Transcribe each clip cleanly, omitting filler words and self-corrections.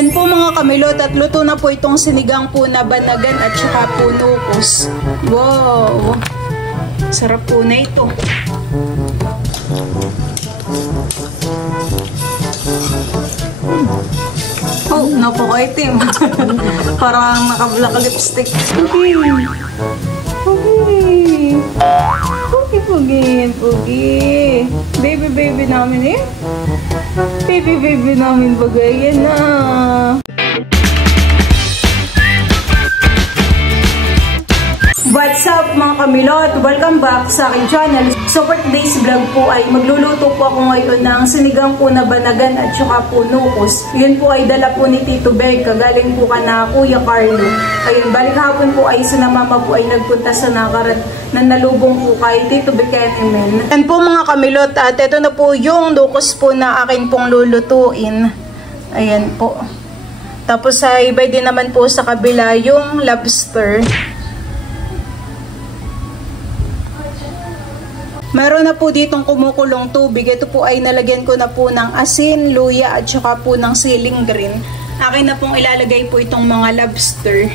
Yan po mga kamilot at luto na po itong sinigang po na banagan at saka po nukos. Wow! Sarap po na ito. Oh, napaka-itim. Parang naka-black lipstick. Okay. Okay. Pugi. Baby namin eh. Baby namin bagay. Yan na. What's up mga kamilot? Welcome back sa aking channel. So for today's vlog po ay magluluto po ako ngayon ng sinigang po na banagan at saka po nukos. Yun po ay dala po ni Tito Becca. Galing po ka na Kuya Carlo. Ayun, balik hapon po ay sinamama po ay nagpunta sa Nakarat na nalubong po kay Tito Becca Emel. Yan po mga kamilot at ito na po yung nukos po na akin pong lulutuin. Ayan po. Tapos ay iba din naman po sa kabila yung lobster. Meron na po ditong kumukulong tubig. Ito po ay nalagyan ko na po ng asin, luya at saka po ng siling green. Akin na pong ilalagay po itong mga lobster.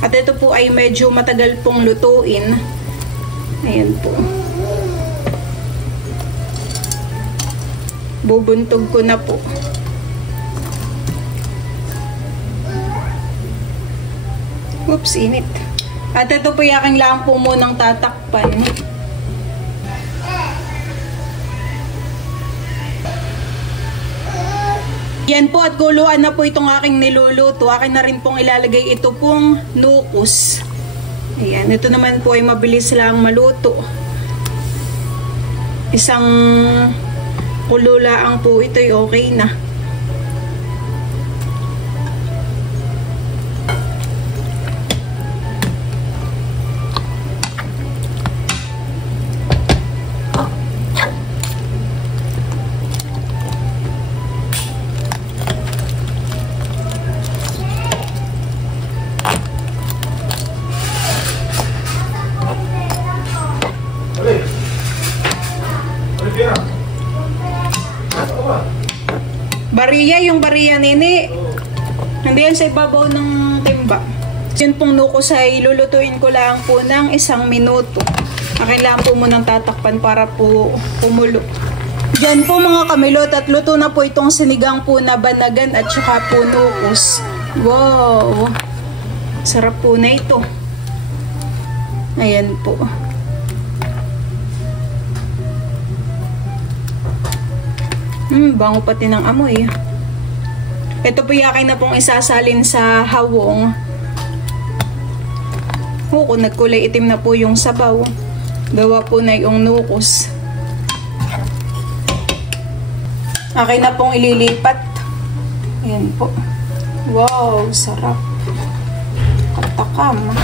At ito po ay medyo matagal pong lutuin. Ayan po. Bubuntog ko na po. Oops, init. At ito po yaking lang po munang tatakpan. Yan po at kuluan na po itong aking niluluto. Akin na rin pong ilalagay ito pong nukos. Ayan, ito naman po ay mabilis lang maluto. Isang kululaang po ito ay okay na. Bariya, yung bariya nini. Hindi yan sa ibabaw ng timba. Yun pong nukos ay lulutuin ko lang po ng 1 minuto. Akin lang po munang tatakpan para po kumulo. Diyan po mga kamilot at luto na po itong sinigang po na banagan at saka po nukos. Wow! Sarap po na ito. Ayan po. Bango pati ng amoy. Ito po yakin na pong isasalin sa hawong. Kung nagkulay itim na po yung sabaw, gawa po na yung nukos. Akin na pong ililipat. Ayan po. Wow, sarap. Katakam.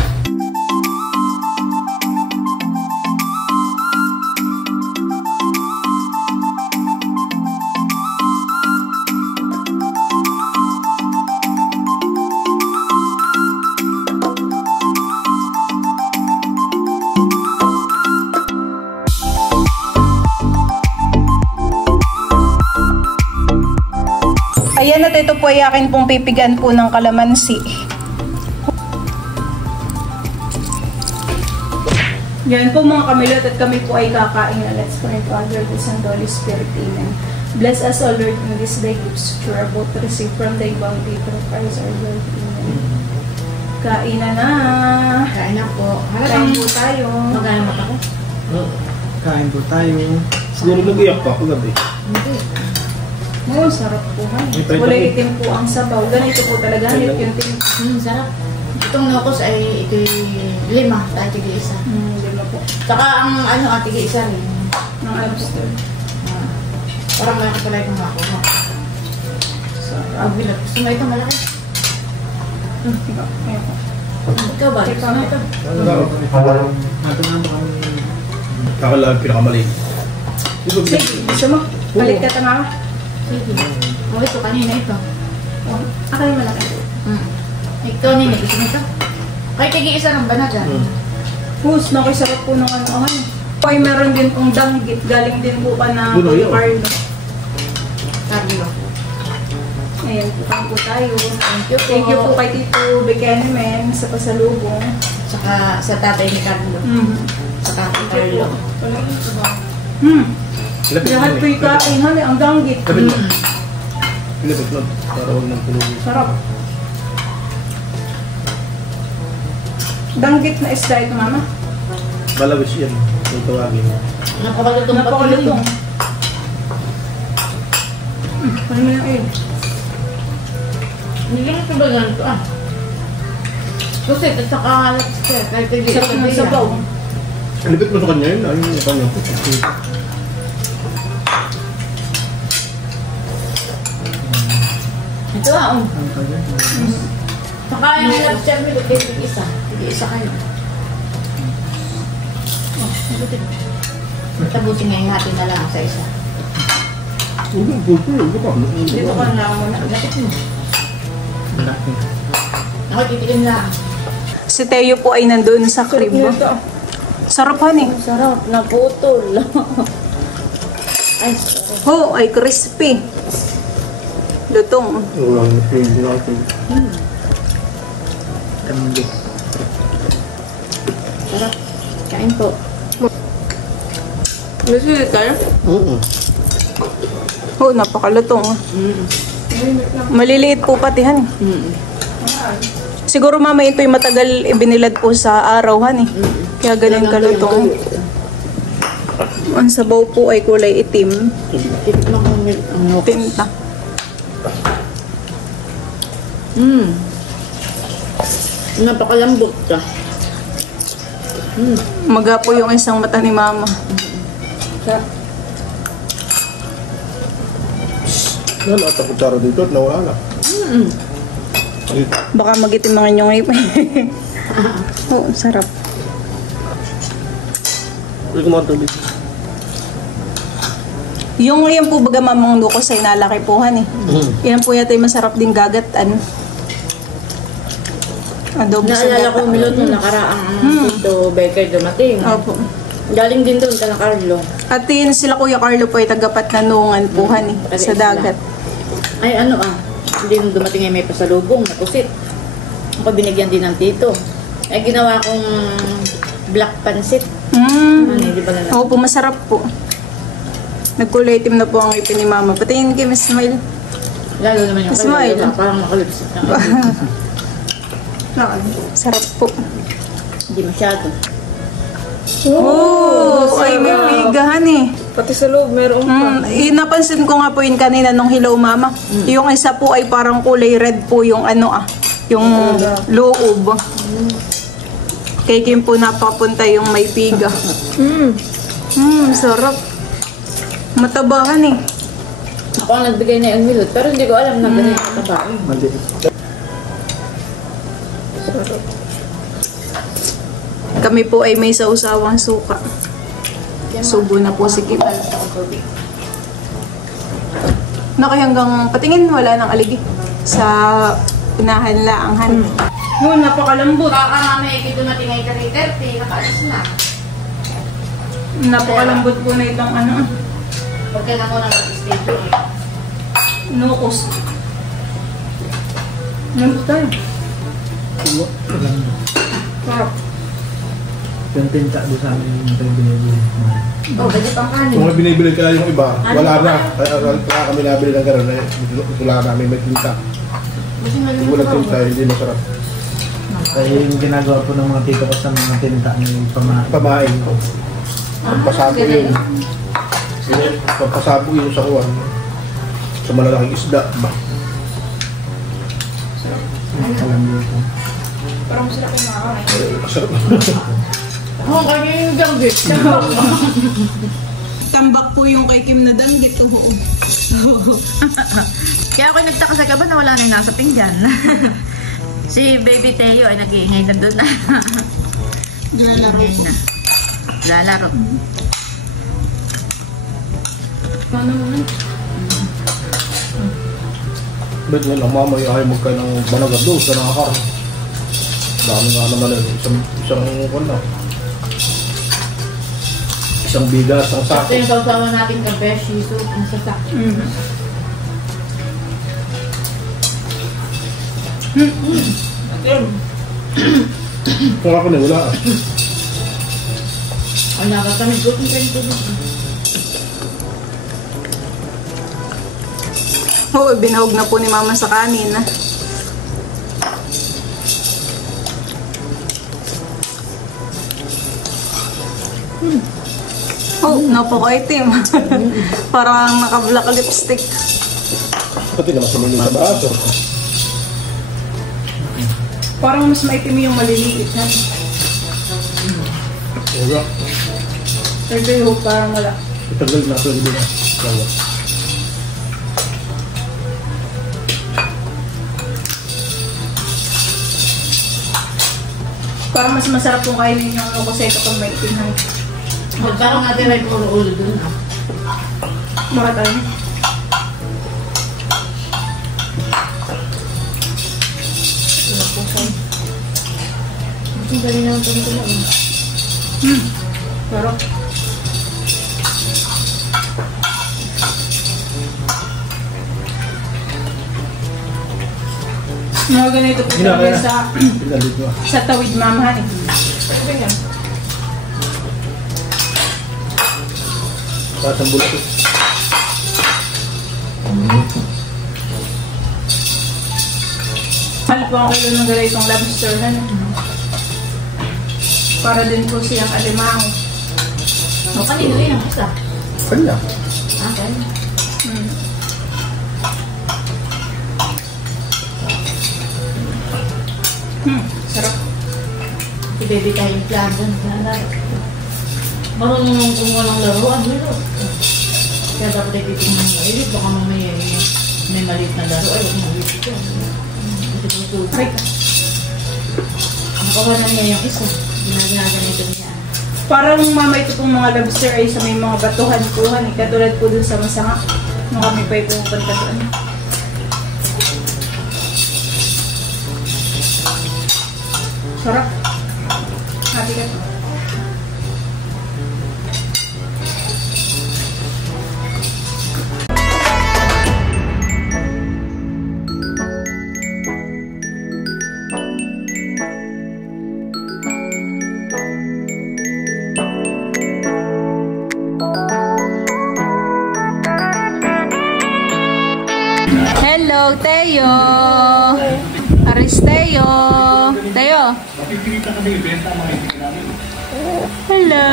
Ayan at ito po ay akin pong pipigan po ng kalamansi. Yan po mga kamilot at kami po ay kakain na. Let's pray to our Lord and Holy Spirit. Amen. Bless us, O Lord, in this day gifts which we are about to receive from thy bounty through Christ our Lord. Amen. Kain na na. Kain na po. Kain po tayo. Maghanap ako? Kain po tayo. Siguro nag-iyak pa ako gabi. Hindi. Oh, sarap po ha. Kulay itim po ang sabaw. Ganito po talaga. Yung tim. Sarap. Itong nukos ay ito'y 5. Tayo tig-isa. 5 po. Saka ang ano, tig-isa rin. Ng lobster. Parang malaki pala itong makuha. Sarap. Gusto mo itong malaki? Ikaw ba? Ikaw na ito. Nato na ba kami kakalag pinakamaliit? Sige, gusto mo? Palit ka tama. Sige. O ito, kanina ito. Akala yung malaki. Ikaw nini, gusto mo ito? Kahit tig-isa ng banagan. Hus, nakisarap po ng ano. Ay, meron din pong danggit. Galing din po ka na Carlo. Carlo. Ayan. Ayan po, kain po tayo. Thank you po. Thank you po kay Tito Bekenemen sa pasalubong. Saka sa tatay ni Carlo. Saka kay Carlo. Lahat po yung kain, honey, ang danggit. Ilabot lang. Para huwag nang tulungin. Sarap. Danggit na isda ito, mama. Balawis yan. Kung tawagin. Napakalutong Napakalutong. Ano mo yung egg? Hindi lang ito ba ganito ah? Kasi ito sa kahalat siya. Kahit hindi Sarap ng sabaw. Ilibit mo sa kanya yun. Ayun yung kanya. Ito ah, oh. Ang kanya. Saka yung lobster mo, isa. Isa kayo. Oh, nabutin. Tabusin nga yung hati na lang sa isa. Dito ka na muna. Lapit mo. Malaki. Ako titikin lang. Si Teo po ay nandun sa crib. Sarap, honey. Sarap, naputol. Ay, sorry. Oh, ay crispy. Lutong. Walang pwede natin. Kambing. Sarap. Kain po. Gusto ulit tayo? Oo. Oh, napakalutong. Maliliit po pati, honey. Siguro mama ito yung matagal ibinilad po sa araw, honey. Kaya ganun kalutong. Ang sabaw po ay kulay itim. Titikman ko ng Tinta. Napakalambot ka. Maga po yung isang mata ni mama. Wala ata kutsara dito at nawala. Baka magitimangan yung ngipin. Oh, sarap. Uy, kumatubig. Yung ngayon po baga mamang lukos ay nalaki po, honey. Yan po yata yung masarap din gagatan. Adobo sa Naalala ko gata. milot nung nakaraang Tito Becker dumating. Opo. Galing din doon kala Carlo. At yun sila Kuya Carlo po ay tagapatnanungan po, honey, sa dagat. Ay ano ah, hindi nung dumating ay may pasalubong, napusit. Ako binigyan din ng tito. Ay ginawa kong black pansit. Ano, di ba na Opo, masarap po. Nagkulay itim na po ang ngipin ni mama. Patingin kay Miss Smile. Lalo naman yung Smile. Carlo, parang makalipsit na. Sarap po. Hindi masyado. Oh, ay may bigahan eh. Pati sa loob, meron pa. Napansin ko nga po yun kanina nung Hello Mama. Yung isa po ay parang kulay red po yung yung loob. Kay Kim po napapunta yung may piga. Sarap. Matabahan eh. Ako ang nagbigay na yung milot, pero hindi ko alam na ganyan yung tabain. Maliit. Kami po ay may sausawang suka. Subo na po si Kim. Nakay hanggang patingin wala nang aligi sa unahan laanghan. Yun, napakalambot. Baka mamaya ito dumating ay 3:30, nakaalis na. Napakalambot po na itong Pagka na ko na mag-schedule eh. nukos. Lambot tayo. Sarap. Yung tinta doon sa amin yung binibili. Oh, pwede pang kanin. Kung binibili ka yung iba, Ano wala ba? na. Kaya kami nabili ng gano'n. Ito lang namin may tinta. Gusto nga Kung walang tinta, hindi masarap. Kaya yung ginagawa po ng mga tito ko sa mga tinta ng pamain. Pamain ko. Pagpasabo yun. Pagpasabo yun sa kuwan. Sa malalaking isda. Ba? Alam mo ito. Parang sila kumakain. Masarap. Oo, kanya yung danggit. Tambak po yung kay Kim na danggit. Kaya ako nagtaka sa kaba na wala na yung nasa pinggan. Si Baby Teo ay nag-iingay na doon na. Lalaro po. Lalaro. Paano mo na? Bet nga lang mama, ayaw magkain ng banaga doon sa nakakar. Dami nga naman yun. Isang bigas, isang Ito sako. yung sausawa natin kape, shiso, ang sasak. Kung ako na wala ah. Ang nakakamit ko kung kayo tubig. Oo, binahog na po ni Mama sa kanin. Oh, napaka-itim. Parang naka-black lipstick. Pati naman sa muli sa baso. Parang mas maitim yung maliliit. Wala. Pero parang wala. Itagal na ito. Hindi na. Wala. Parang mas masarap kung kainin yung lokoseto pag maitim. Magparang natin may ulo dun. Mga tayo. Ang galing naman ito lang. Pero, mga ganito po talaga Pinalit mo. sa tawid mamahan eh. Kahit ang bulat. Mahal po ang kilo ng ganitong lobster na. Para din po siyang alimango. O, kanino yan? Isa? Kanya. Okay. Sarap. Si baby tayo yung plano. Marunong nung kumuha ng laruan. Kaya dapat ay titingnan mo. Eh, baka mamaya may maliit na laro. Ay, huwag maliit ito. Kasi tutulog. Ay, Nakawa na niya yung isa. Ginaganito niya. parang mama ito pong mga lobster ay sa may mga batuhan-tuhan eh. Katulad po dun sa masanga. Nung kami pa yung pupunta doon. Sarap. Hati ka to. Hello, Teo. Aristeo. Teo. Hello.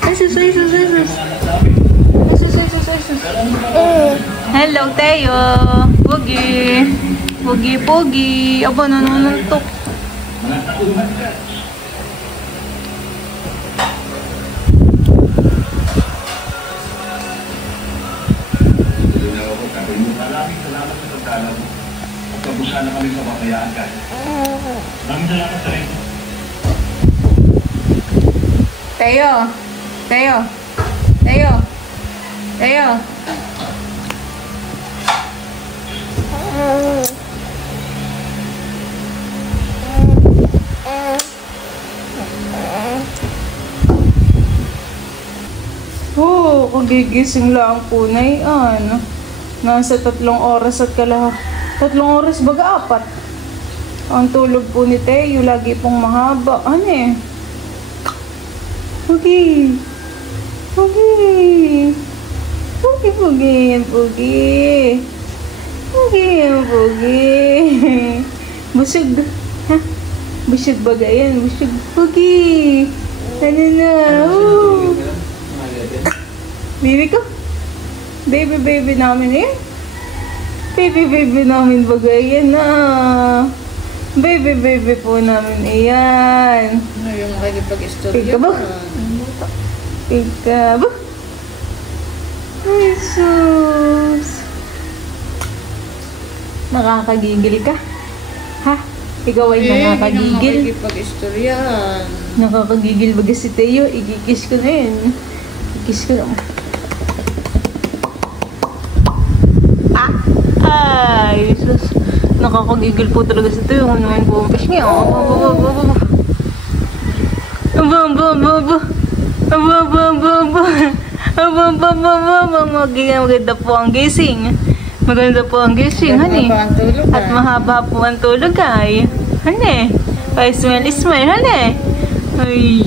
Ay, sus. Hello, Teo. Pogi. Aba, nanununtok. Maraming salamat sa pagkala mo. At pabusa na kami sa papayaan ka. Maraming salamat sa rin. Teo. Oh, kagigising lang po na yan. Nasa 3 oras at kalahati. 3 oras baga 4. Ang tulog po ni Teo, lagi pong mahaba. Ano eh? Pogi. Busog. Ha? Busog baga yan. Busog. Pogi. Ano na? Oh. Baby ko? Baby namin eh. Baby namin bagay yan na. Baby po namin iyan. Ano yung makikipag-istorya? Peekaboo. Ay, sus. Nakakagigil ka? Ha? Ikaw ay nakakagigil? Makikipag-istorya. Nakakagigil baga si Teo. Ikikis ko na yun. Ikis ko na. Ay, sus. Nakakagigil po talaga si Teo. Ano naman po ang niya. Maganda po ang gising. Maganda po ang gising, honey. Mahaba ang tulog, At mahaba po ang tulog, ay. Honey. Pa-smile, honey. Ay,